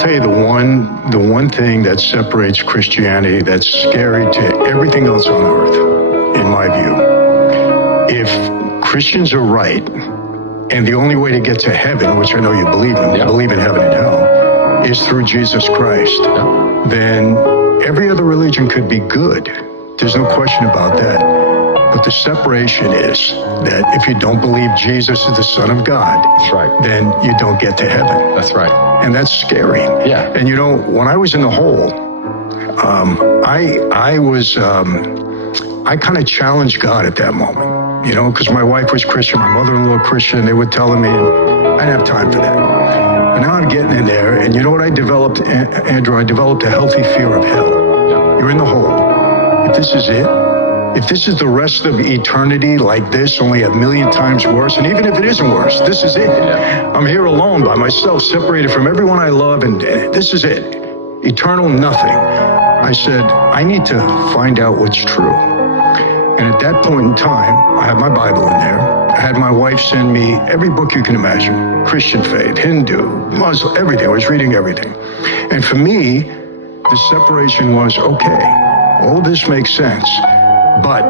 tell you the one thing that separates Christianity that's scary to everything else on earth, in my view. If Christians are right, and the only way to get to heaven, which I know you believe in, you believe in heaven and hell, is through Jesus Christ, then every other religion could be good. There's no question about that. But the separation is that if you don't believe Jesus is the Son of God, that's right, then you don't get to heaven. That's right. And that's scary. Yeah. And you know, when I was in the hole, I kind of challenged God at that moment, you know, because my wife was Christian, my mother-in-law Christian. They were telling me, and I didn't have time for that. But now I'm getting in there, and you know what I developed, Andrew? I developed a healthy fear of hell. You're in the hole. If this is it, if this is the rest of eternity like this, only a million times worse, and even if it isn't worse, this is it. I'm here alone by myself, separated from everyone I love, and this is it. Eternal nothing. I said, I need to find out what's true. And at that point in time, I had my Bible in there. I had my wife send me every book you can imagine. Christian faith, Hindu, Muslim, everything. I was reading everything. And for me, the separation was, okay, all of this makes sense. But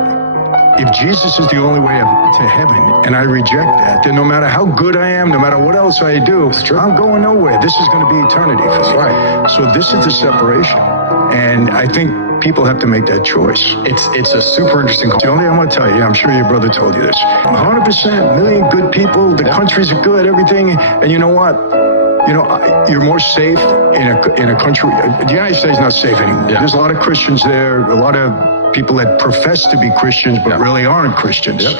if Jesus is the only way to heaven, and I reject that, then no matter how good I am, no matter what else I do, I'm going nowhere. This is going to be eternity for me. Right. So this is the separation. And I think people have to make that choice. It's a super interesting. The only thing I'm going to tell you, I'm sure your brother told you this, 100%, million good people, the countries are good, everything. And you know what? You know, you're more safe in a country. The United States is not safe anymore. There's a lot of Christians there, a lot of people that profess to be Christians but really aren't Christians.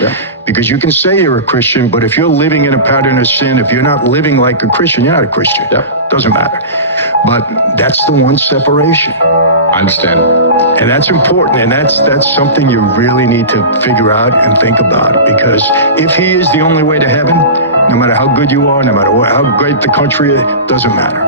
Because you can say you're a Christian, but if you're living in a pattern of sin, if you're not living like a Christian, you're not a Christian. Doesn't matter. But that's the one separation. I understand. And that's important, and that's something you really need to figure out and think about, because if he is the only way to heaven, no matter how good you are, no matter how great the country is, it doesn't matter.